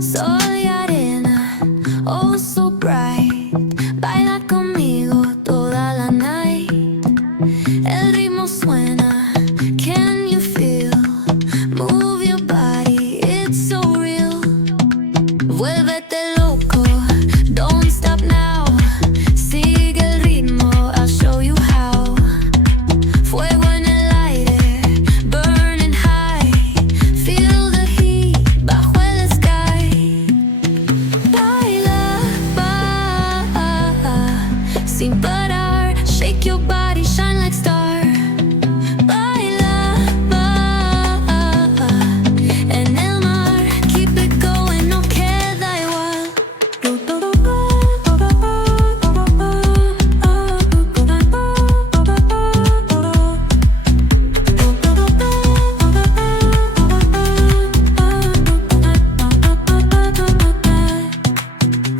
Soy arena, oh so bright. Baila conmigo toda la night. El ritmo suena, can you feel? Move your body, it's so real. Vuélvete loco, don't stop now. Sigue el ritmo, I'll show you how. Fuego en el aire, burning high. Feel the heat bajo el sky. Baila, sin parar. Shake your body, shine like star. Baila, en el mar. Keep it going, no queda igual.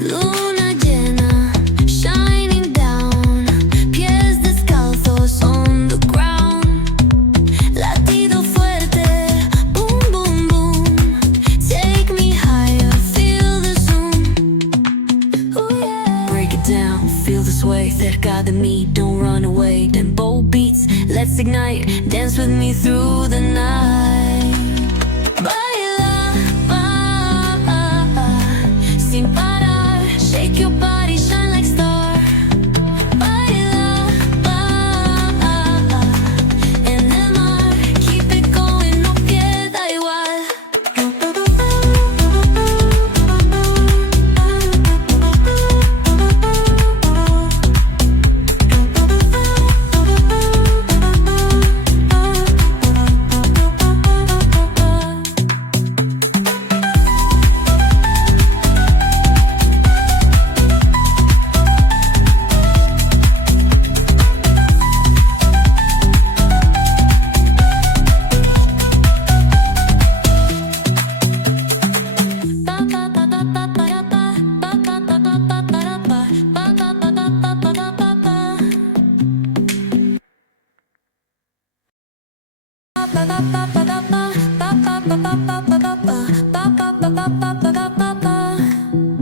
Luna llena, shining down. Pies descalzos on the ground. Latido fuerte, boom, boom, boom. Take me higher, feel the zoom. Ooh, yeah. Break it down, feel the sway. Cerca de mí, don't run away. Tempo beats, let's ignite. Dance with me through the night. Baila, sin parar. Shake your body, shine like star. Baila, en el mar. Keep it going, no queda igual.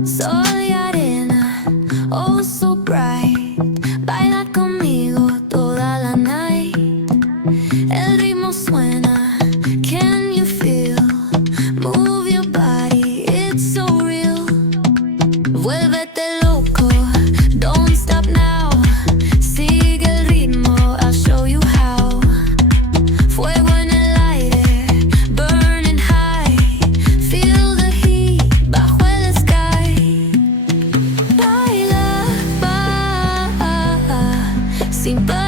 Soy arena, oh so bright. Baila conmigo toda la night. El ritmo suena, can you feel? Move your body, it's so real. Vuélvete loco, don't stop now. Sigue el ritmo, I'll show you how. Fuego en el aire, burning high. Feel the heat bajo el sky. Baila, sin parar.